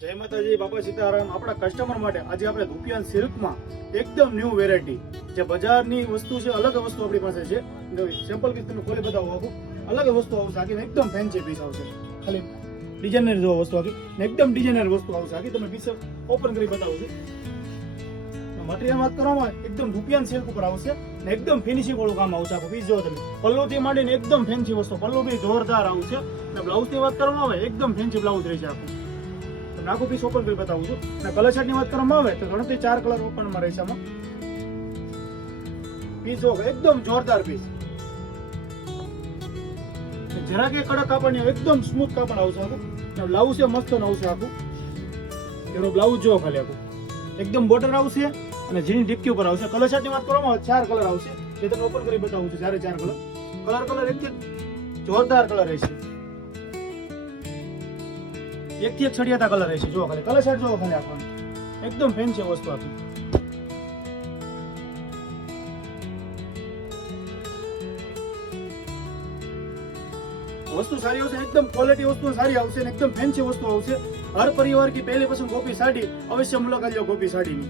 જય માતાજી, બાપા સીતારામ। આપણા કસ્ટમર માટે આજે આપણે રૂપિયાન સિલ્કમાં એકદમ ન્યૂ વેરાયટી જે બજારની વસ્તુ છે, અલગ વસ્તુ આપણી પાસે છે। સેમ્પલ પીસ તમને ખોલી બતાવો આખું અલગ વસ્તુ આવશે આખી, એકદમ ફેન્સી પીસ આવશે। ખાલી ડિઝાઇનર જો વસ્તુ આખી ને એકદમ ડિઝાઇનર વસ્તુ આવશે આખી। તમે પીસ ઓપન કરી બતાવું છું। મટીરિયલ વાત કરવામાં એકદમ રૂપિયાન સિલ્ક ઉપર આવશે ને એકદમ ફિનિશિંગ વાળું કામ આવશે। આખું પીસ જો તમે પલ્લુથી માંડીને એકદમ ફેન્સી વસ્તુ, પલ્લુ બી જોરદાર આવશે ને બ્લાઉઝની વાત કરવામાં આવે એકદમ ફેન્સી બ્લાઉઝ રહેશે આખું। આખું પીસ ઓપન કરી બતાવું છું અને કલર ચાર્ટની વાત કરવામાં આવે તો ગણતરી 4 કલર ઓપનમાં રહેશે। આમાં પીસ જો એકદમ જોરદાર પીસ, જરા કે કડક કાપડ નહીં, એકદમ સ્મૂથ કાપડ આવશે આખું। બ્લાઉઝ છે મસ્ત આવશે આખું, એનો બ્લાઉઝ જો ખાલી આખું એકદમ બોર્ડર આવશે અને જીની ડિક્કી ઉપર આવશે। કલર ચાર્ટની વાત કરવામાં આવે 4 કલર આવશે, જે તમને ઓપન કરી બતાવું છું। 4 કલર એકદમ જોરદાર કલર રહેશે, એકથી એક છડિયાતા કલર રહેશે। જો ખાલી કલર ચાર્ટ જો ખાલી આપણને એકદમ ફેન્સી વસ્તુ આપી। वस्तु सारी આવશે, एकदम क्वालिटी वस्तु सारी આવશે, एकदम फैंसी वस्तु આવશે। हर परिवार की पहली पसंद गोपी साड़ी, अवश्य मुलाकात लो गोपी साड़ी।